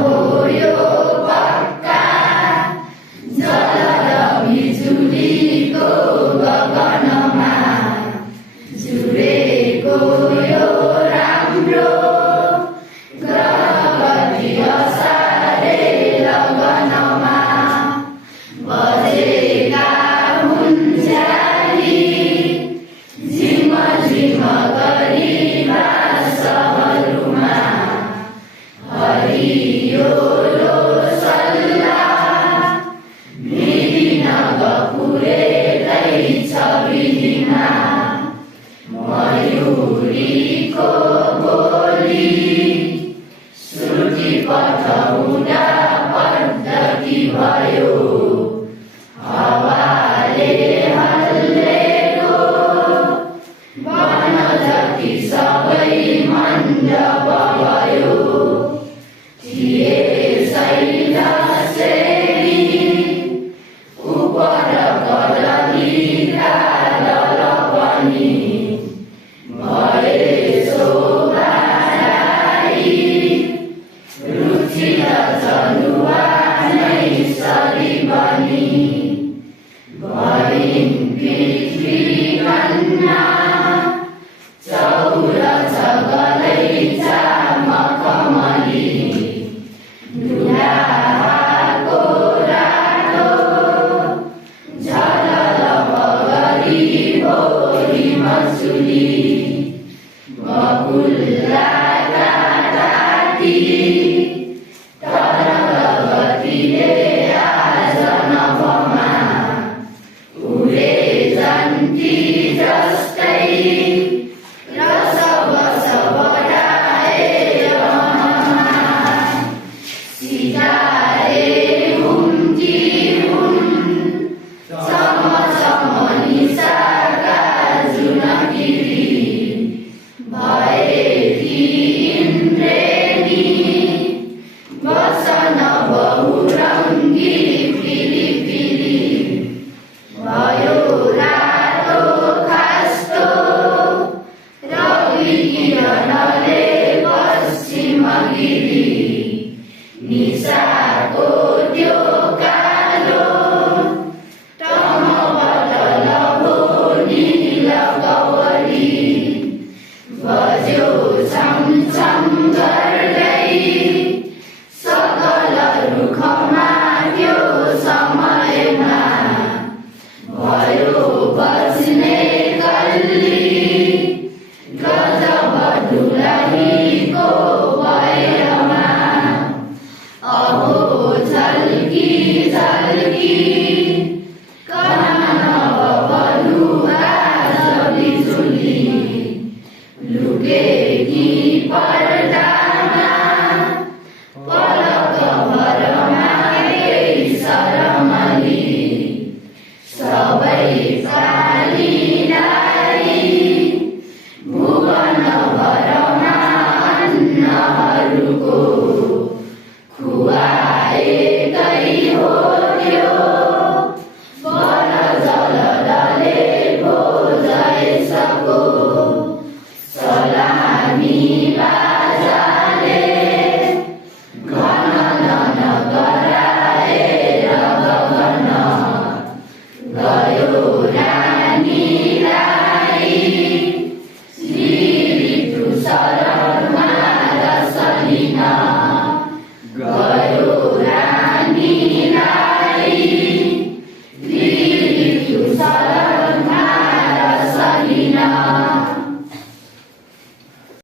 हो यो पक्का, जलद बिजुलीको गगनमा जुरेको यो राम्रो ग्रहगति असारे लगनमा बजेका हुन् झ्याली झिम झिम गरी बासहरूमा हरियो लोसल्ला मिलिन गपुरेकै छविमा मयूरीको बोली श्रुति पठाउँदा पद्धति भयो हावाले हल्लेको वन जति सबै मण्डप भयो थिए शैल श्रेणी उपर कदलीका दल पनि भए शोभादायी रुचि र चलुवा नै सरी बनी भइन् पृथ्वी कन्या चौर गलैचा मखमली दुलाहाको रातो झलल बगरी भोरी मसुली बकुल्लाका ताती तरंग गतिले आज नभमा उडे जन्ती जस्तै रसबस बढाए रहमा सितारे हुम्की हुन् चम चम निसाका जुनगिरी भएकी इन्द्रेणी बसन बहुरङ्गी पिलिपिली भयो रातो खास्तो रवि किरणले पश्चिम गिरी निशाको त्यो कालो टमबटल हो नील गवरी बज्यो छमछम गर्दै सकल रुखमा त्यो समयमा भयो बज्ने कल्ली गजब दुलहीको भयमा अहो झल्की झल्की कहाँ बलुवा बिजुली लुकेकी पर्दामा पलक भरमा केही सरमली सबै प्राणीलाई भुवन भरमा अन्नहरूको खुवाएकै हो त्यो वन जलदले भोजैसको सलामी बाजाले घनन गराएर गगन गयो रानीलाई श्रीऋतु शरणमा रसलिन गयो रानीलाई श्रीऋतु शरणमा रसलिन